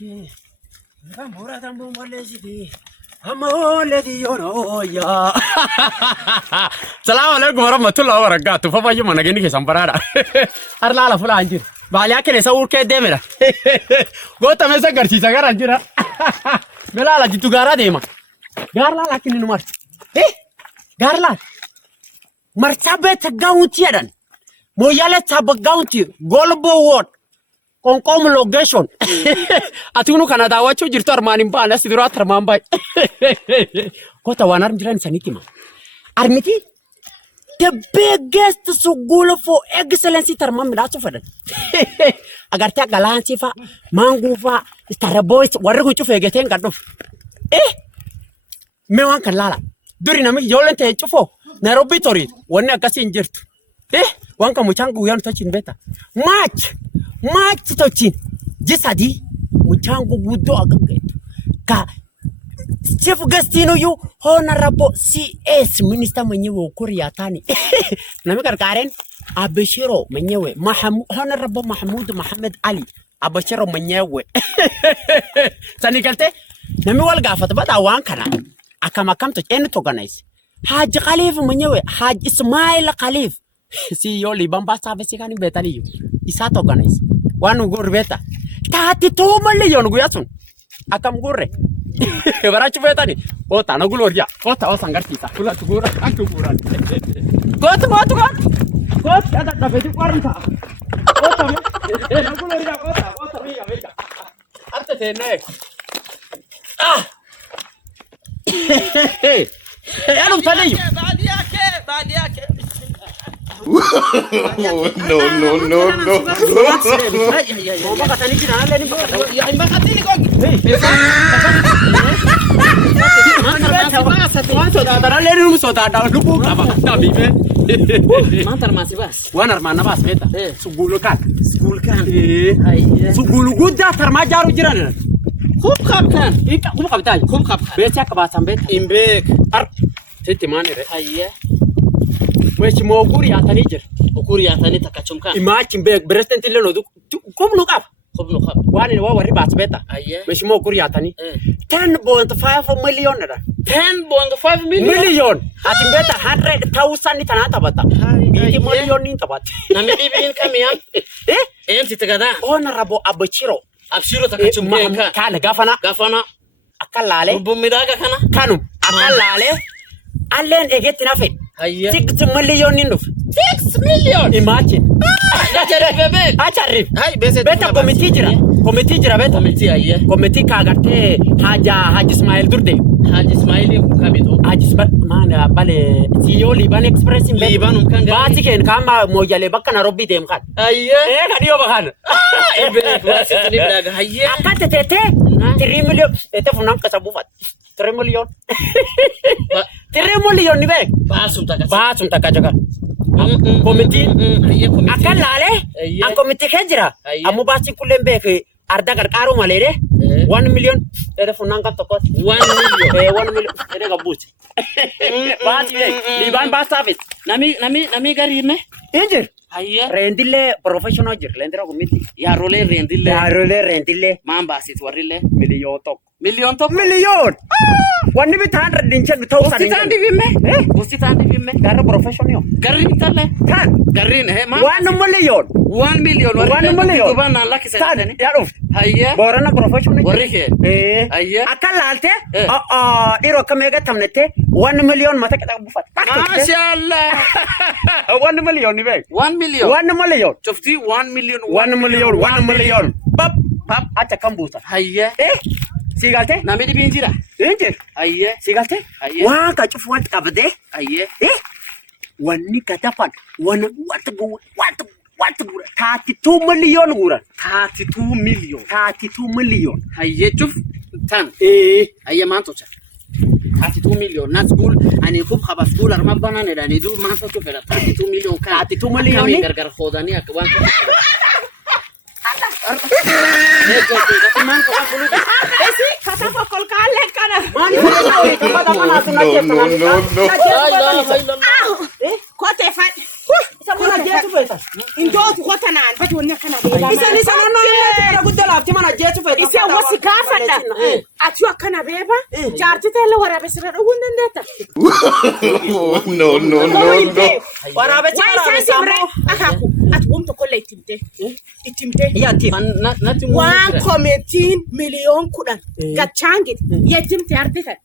malleessiti. Kan muratamuu malleessiti. Amoolee yoonoo yaa. Salaamu alaikum warahmatullahi wabarakatuh. Fafayyuu mana gini keessan baraadha. Har'a ala fulaan jiru. Baali akka isa urkee deemedha. Goota meessa agarsiisa garan jira. Mela ala jitu gaara deema. Gaarlaa lakkin nu marti. Gaarlaa. Marcha beeta gaawunti jedhan. Mooyyalee taaba gaawunti golbo wood. Konkom location. Ati unu kana daawwachuu jirtu armaan hin baane asi dura armaan baay. Goota waan arm jiran sanitti ma. Armiti the biggest school for excellence tarmaan midhaasuu fedhan. Agartee galaansi fa maanguu fa Starboys warri kun cufee gateen gadhuuf. Mee waan kan laala. Duri namichi ijoolleen ta'e cufoo Nairobi torii wanni akkasii hin jirtu. Waan kan mucaan guyyaan tochiin beekta. Maach tochiin jisadii mucaan guguddoo akka ga'eetu. Ka chief guestinuyyuu honorable CS minister manyewe Korea taani. Nami gargaareen Abishiro manyewe honorable Mahmoud Mohammed Ali Abishiro manyewe. Sani galte nami wal gaafata bada waan kana akam to enu to organize. Haji Khalif manyewe Haji Ismail Khalif. Si yoli bamba sabe si kani betani isa to organize. Wanu gur beta. Tati to million guyasun. Akam gurre. Barachu betani. Oh tana gulorja. Oh ta sangartita. Kula tugura akuran. Got. Got ada dapat warna. Oh ta. Gulorja kota miga. Arte tene. Anu tadi. Baliake. No. Mantar masih bas. Wanar mana bas beta. Sugulu kan. Sugulu gudda termajaru jiran. Khub kan. Khub kaptan. Beca kebasan beta. Imbek. Titi mana re? Ayya. Wes mau kuri atani jer. Kuri atani takacumkan. Imagine beg president leno du. Khub nukap. Wani wa wari bas beta. Ayya. Wes mau kuri atani. 10.5 million ada. 10.5 million. Ati beta 100,000 ni tanata bata. Ini million ni tabat. Nami bibin kami ya. Enti tegada. Honorable Abishiro takacumkan. Kan gafana. Akalale. Bumidaga kana. Kanu. Akalale. Allen eget nafet. 6 million induf. 6 million. Imagine. Acharif. Beta committee jira beta. Committee kagate Haji Ismail Durde. Haji Ismail kabito. Haji mana bale CEO Liban Express in Liban kan. Basi ken kama moyale bakka Nairobi dem kan. Kadiyo bakan. Wasitni blaga. Akate tete 3 million. Tete funam kasabufat. 3 million. 3 million ni beg. Basum takajaga. Komiti akan lale ang komiti kejira amu basi kulembe ke arda garkaru malere 1 million telephone ka tokot 1 million 1 million ede gabut basi liban bas service nami gari me injir rendile professional jir lendra komiti ya role rendile mamba sit warile million tok wani bi 100 dinchen 1000 Gusti tandi bimme garra professional garri talle kan garri ne ma 1 million 1 million bana laki sanani ya dof hayya borana professional warike hayya akalalte iro kamega tamnete 1 million mata kata bufat mashallah 1 million ni be 1 million chofti 1 million pap acha kambusa hayya Sigalte? Nami di pinjira. Injir. Ayye. Sigalte? Ayye. Wah, kacuf wat kabade. Ayye. Wani katafan. Wana wat 32 million gura. 32 million. Ayye chuf tan. Ayye manto cha. 32 million. Na school ani khub khaba school arma bana ne dani du manto chuf 32 million ka. 32 million ni gargar khodani akwan. Kata pokol kale kana. No. Kote fat. Samuna jetu feetan. Indootu qotanaan batuun kana beela. Isa naannoo guddaa laafti mana jeetu feetan. Isa wasi gaafadha. Ati akkana beeba jaartii ta'e waraabessira dhuguu hin dandeetta. No, no, no, no. Waraabessa waraabessa. Akaaku ati wanta kolla ittimtee. Yaatti. Waan komeetiin miliyoon 10 gachaangit yettimte arditan.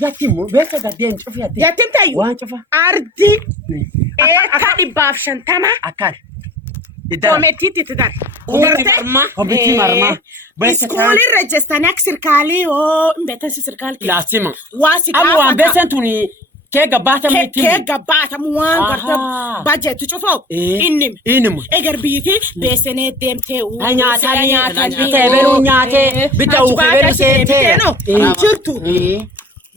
Yaatti immoo beeka gaddeen cufi yaatti. Yettimte Waan cufa. ardi eeka 150 Akkaan. komeetiitti tidar. Kompiitii marmaa. Iskoolii reejistanii akka sirkaalii yoo beekansi sirkaalii. Laasima. Waasi Amma waan beesan tuni kee gabbaatamu itti. Kee gabbaatamu waan garta bajeetu cufoo inni. Egar biiti beesenee deemtee uu. Nyaataan bitee nyaatee bitaa uu beelu seentee. Jirtu.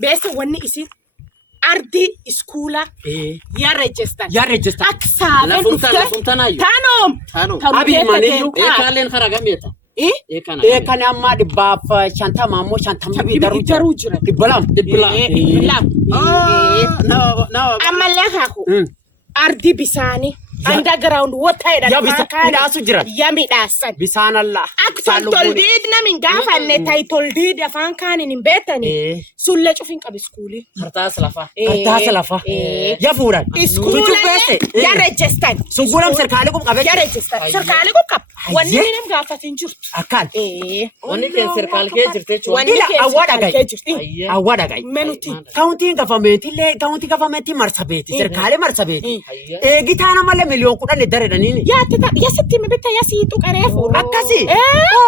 Beesa wanni isin ardi iskuula yaa reejistan. Akka saabeen dhuftee. Taanoom. Abii maaliyyuu. Eekaaleen karaa gameeta. Kan amma 150 ammoo 50 daruu jira. Dibbalam. Ammallee haaku ardi bisaanii underground water Ya midhaasu jira. Ya midhaasan. Bisaan Allah. Akka toldiid namin gaafanne ta'i toldiid afaan kaaniin hin beektanii sulle cufin qabi iskuulii. Hartaas lafa. Hartaas lafa. Ya fuudhan. Iskuulee ya reejistan. Sungulam sirkaalee kun qabe. Ya reejistan. Sirkaalee kun qaba. Wanni nam gaafatin jirtu. Akkaan. Wanni kee sirkaal kee jirte jechuudha. Wanni kee awwaadha jirti. Awwaadha gayi. Menuti. Kauntiin gafameetillee kauntii gafameetti marsabeeti. Sirkaalee marsabeeti. Gitaana malee miliyoon 10 dareedhaniini. Ya sitti mi bitta ya siitu qaree fuudha. Akkasi.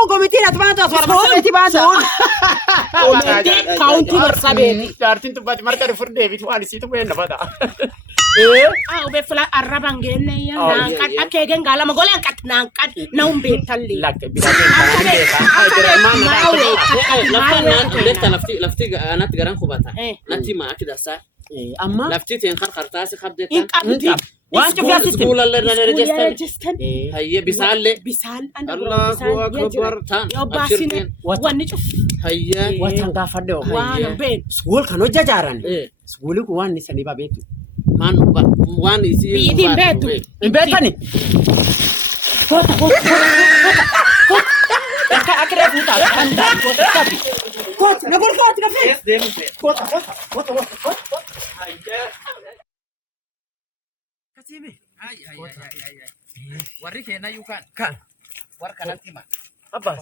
Komitiin ati baatu aswara marsabeeti baatu. Komitiin kauntii marsabeeti. Jaartiin tubbaati marga dhufuun deebitu waan isiitu been nafata. Ube fila arraban genne ya nangkat akegen galama golan kat nangkat naum betalli. Lakke bidaatiin kanaan beekaa. Lafti anatti garan kubata. Natti maa akka dasa. Amma. Lafti teen hartaasi qabde In qabdi. Waan cufiyaa sitti. Iskuulallee na Reejistan. Hayyee bisaallee. Bisaan Allahu akbar. Yo baasine wanni cuf. Hayyee. Waan gaafadhe oo. Waan been. Iskuul kan hojjajaaran. Iskuulii kun waan isanii babeetu. Waan isii. Biitiin beetu. Hin beekani. Kota. Akka reefu ta'a. Kota. Nagol kota kafee. Kota. Kasime. Warri keenya yuukaan. Kan. Warra kanatti hima. Abba.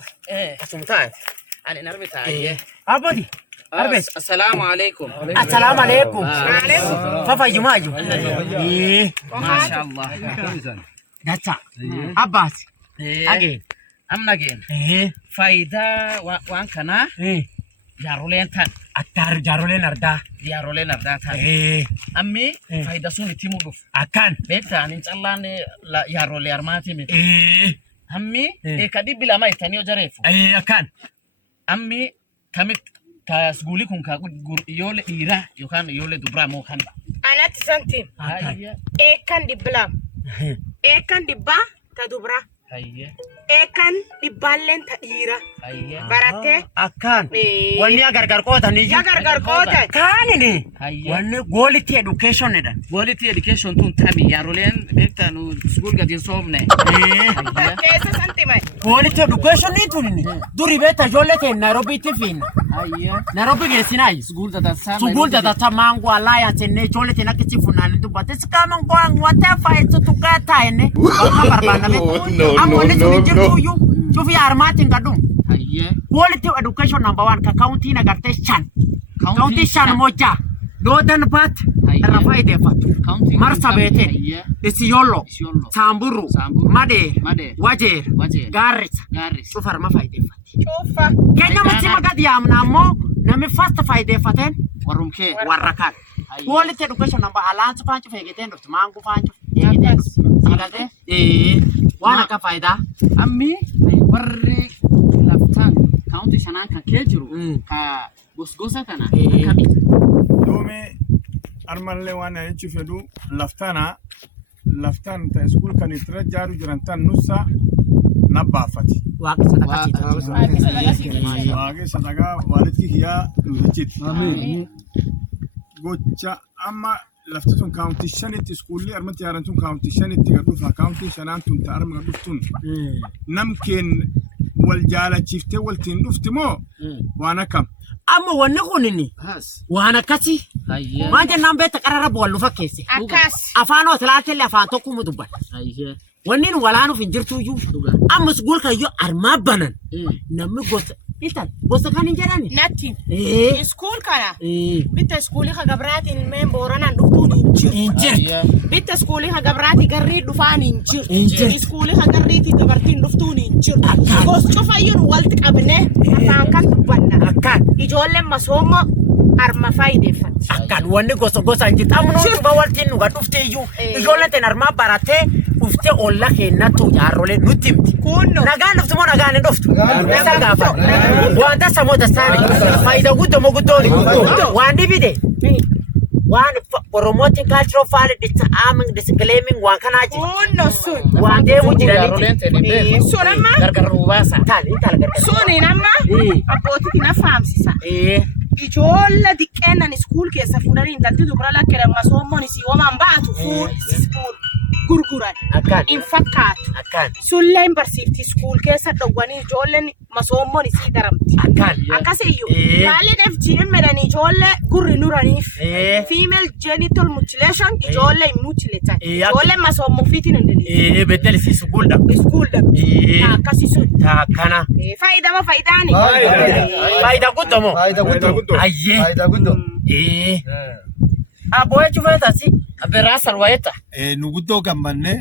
Asuma taa'e. Ani narbe taa'ee. Abbooti. Arbes. Assalamu alaikum. Assalamu alaikum. Fafayyumaa iyyuu. Masha Allah. Dacha. Abbaas. Ageen. Amna geen. Faayidaa waan kanaa jaaroleen tan. Attaar jaaroleen ardaa. Jaaroleen ardaa tan. Ammi faayidaa sun itti muduuf. Akkaan. Beektaa ani callaan jaarolee armaati miti. Ammi kadhibbi lama ittanii hojareefu. Akkaan. Ammi kamitti tasguli kun ka ijoollee dhiiraa yookaan ijoollee dubaraa moo kan. Anatti santiin. Eekan dibbilam. Eekan dibbaa ta dubaraa. Eekan dibbaalleen ta dhiiraa. Barattee. Akkaan. Wanni gargar qootanii jiru. Gargar qootan. Kaanini. Wanni quality education jedhan. Quality education tun tabi jaaroleen beektaa nu school gadi soomne. Keessa santiman. Quality education ni tunini. Duri beektaa ijoollee ta'e Nairobiitti fiinna. Nairobi geessinaayi. Sugul data mangu alliance ne ijoollee ta'e akka cifunnaan dubbate sikaaman go'an wanta faayitu tuqaa taa'enne. Bakka barbaadame. Ammoonni tuni jirtuyyuu. Cufi armaatiin gadhuun. Quality education number 1 ka county nagartee 5. County 5 moja. Northern part rafa idefatu. Marsabete. Isiolo. Samburu. Made. Wajer. Garissa. Cufar ma faidefati. Cufa. Kenya matima gadi amna ammoo nami fast faidefaten warumkee warrakan. Quality education number alliance fanchu feegeten doftu mangu fanchu. Sagate. Waan akka faayidaa. Ammi warri laftaan kaunti sanaan kan kee jiru ka gosgosa kana akkami. Doome armallee waan jechu fedhu laftaan ta iskuul kan itti jaaru jiran tan nussa nabbaafati. Waaqa sadaqati. Waaqni sadaqa walitti hiyaa nuti. Gocha amma لفتون كاونتي شنت سكولي أرمت يارنتون كاونتي شنت تقدوفها كاونتي شنانتون تأرم قدوفتون نمكن والجالة شفته والتندفتمو وانا كم amma wanni kunini waan akkasi waan jennaan beekta qarara boollu fakkeesse Akkas. afaan ootalaatelle afaan tokkuma dubban wanni nu walaanuuf hin jirtuyyuu amma sguul kayyoo armaa banan namni gosa kan hin jedhani Natti. School kana. Bitta school ka gabraatiin meen booranaan dhuftuun hin jiru. Bitta school ka gabraatii garrii dhufaan hin jiru. School ka garriiti dabartiin dhuftuun hin jiru. Gos cufayyuun walitti qabne afaan kan dubbanna. akkaan Ijoolleen masooma arma faayideeffatti. akkaan wanni gosa hin jirtu amma nuti ba waltiin nu dhufteeyyuu ijoolleen teen armaa barattee dhuftee olla kennattuu jaarrolee nutti himti nagaan dhuftu moo nagaan hin dhuftu isa gaafa wanta samoota isaanii faayidaa guddoon waan dhibide waan oromootiin cultural value disclaiming waan kanaa jiru Kunno sun. waan deemu jiranitti Sun amma. Gargaruu baasa. intala gargar Suniin amma abbootitti na faamsisa. Ijoolle diqqeennan iskuul keessa fuudhanii intalti dubara lakkeedhaan masoomoon isii homaan baatu fuudhisi iskuul gurguran. akkaan Hin fakkaatu. akkaan Sullee hin barsiifti iskuul keessa dhowwanii ijoolleen masoomoon isii daramti. akkaan Akkasiyyuu yaalleen FGM medhanii ijoollee gurri nuraniif. Female genital mutilation ijoollee hin mutiletan. Ijoolleen masoomoo fiitiin hin dandeenye. bettelisiisu gulda Iskuul dhabdi. Akkasii taakkana faayidama faayidaani. faayidaa guddamoo ayyee aboo'ee cufeetasi Abiraasan wayeta. Nuguddoo gammanne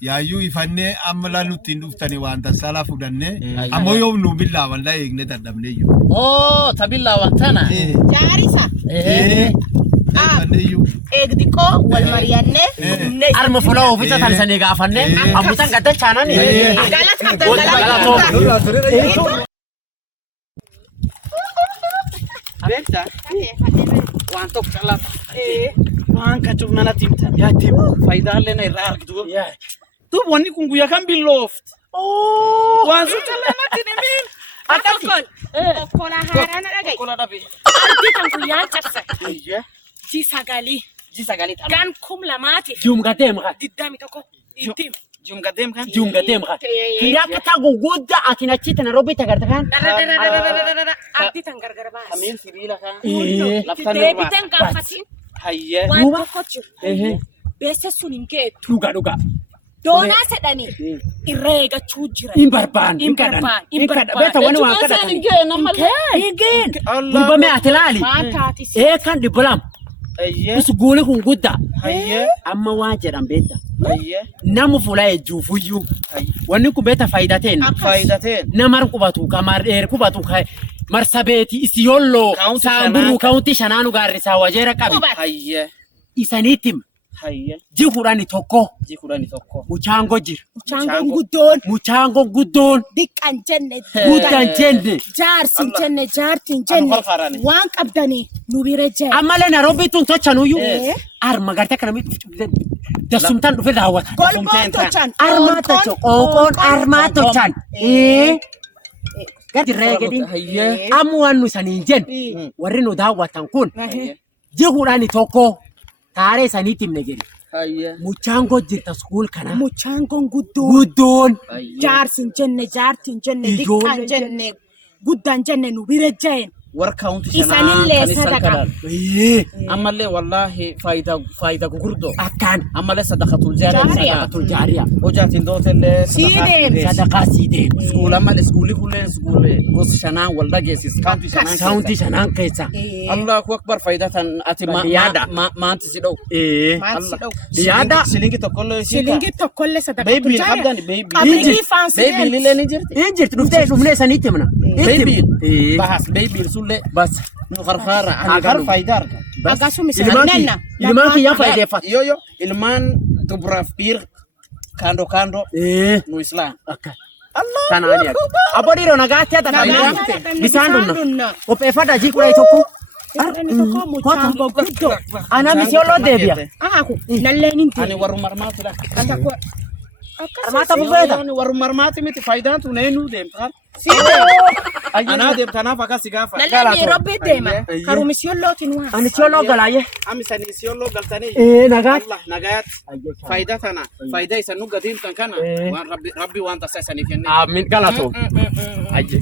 yaayyuu ifannee amma laa nutti hin dhuftani waan tasaala fudhanne ammoo yoo nu billaa wallaa eegne dadhabneeyyu. Oh, tabilla wantana. Jaarisa. Eegfanneeyyu. Eegdiqoo wal mari'annee. arma fulaa ofiisa tansanii gaafanne abbuutan gadda chaanani Galata galata. Beektaa? Waan tokko calaaf. Waan kacuuf nalatti himta. Faayidaalee na irraa argitu. Duuba wanni kun guyyaa kan billoofti. Waan sun callee natti himiin. Tokkoon. Okkolaa haaraan dhagaye. Kola dhabe. Argi kan guyyaan cabse. Ji sagalii. Ji sagalee ta'a. Kan kum lamaatiif. jumgateem kan Diddami tokko. Ittiin. Jumgadeem kan. jumgateem kan hiriyaa kataa gugudda atin achitti Nairobi tagarta kan Argi tan gargar baas. Kamiin sibiila kan. Laftan deebiteen gaafatiin. Hayyee. Waan tokko jiru. Beessa sun hin geettu. dhuga Doonaa sedhanii irra eegachuu jira. hin barbaan Hin barbaan. beeta wani waan kadhatan hingeen gurbame ati laali Maataatis. kan dhibbalam Hayyee. isguuli kun gudda Hayyee. amma waan jedhan beeta Hayyee. namu fulaa ejjuufuyyuu wanni kun beeta faayidateen Faayidateen. namar qubatu kamar dheer qubatu marsabeeti isiyolloo Kaawunti saamburu shanaan kaawunti shanaanu gaarrisaa wajeera qabi Hayyee. isaniitim Hayyee. ji kudhani tokko Ji kudhanii tokko. muchaango jira Muchaangoon guddoon. muchaango guddoon Diqqan jenne. guddan jenne Jaarsin jenne jaartin jenne. farfarani. Waan qabdanii nu bira jee. ammalee Nairobi tun tochanuyyuu Eh. arma gartee kana dasumtaan dhufe daawwata Golboon tochan. armaa tocho qoonqoon armaa tochan gadi reegedi Hayyee. amma waan nu saniin jen warri nu daawwatan kun jihuudhaani tokko taaree saniitti himne jedhe Hayyee. muchaango jirta skuul kana Muchaangoon guddoon. guddoon Jaarsin jenne jaartin jenne Ijoollee diqqan jenne guddan jenne nu bira jeen. Warra kaawunti shanaan Isanillee kan isan sadaqa. kadhaan. Ammallee wallaahi faayidaa gurguddoo. akkaan Ammallee sadaqatul jaariyaa. atul jaariya Hojaatiin dootellee Sii deemi. sadaqaa sii deemu Iskuula malee iskuulli kulleen iskuulee gosa shanaan wal dhageessis kaawunti shanaan kaawuntii shanaan keessa Allahu akbar faayidaa tan ati Yaada. maanti si dha'u. Maalsi dha'u. yaada Shilingi tokkollee isii Shilingii tokkollee sadaqa. Beebiin qabdan beebiin. Qabriin faansi Beebiin illee ni jirti. hin jirti dhuftee dhufnee saniitti himna Beebiin bahas beebiin sullee bas nu qarqaara ani gar faayidaa arga. Akkasuma ilmaan isaanenna. kiyyaa faayideeffata Yoo ilmaan dubraaf biir kaandoo kaandoo nu islaan. akka kanaani abbo dhiiroo nagaatti hata bisaan dhumna qopheeffadha jii kudha tokko ana misiyooloo deebi'a Aku nalleen hin Ani warra marmaatidha. armaata bufeeta Warra marmaati miti faayidaan tun eenyu deemta. Anaa deemtanaaf akkas gaafa. Nallee Robbi deema. Karumisyoon lootiin waan. Ani cholo galaaye. Ami sanisiyoon loo galtanii. Nagaat. Allah nagaat. Faayidaa tana. Faayidaa isa nu gadiimtan kana. Waan rabbi waan tasaa isaniif jennee. Amin galatu. Ayye.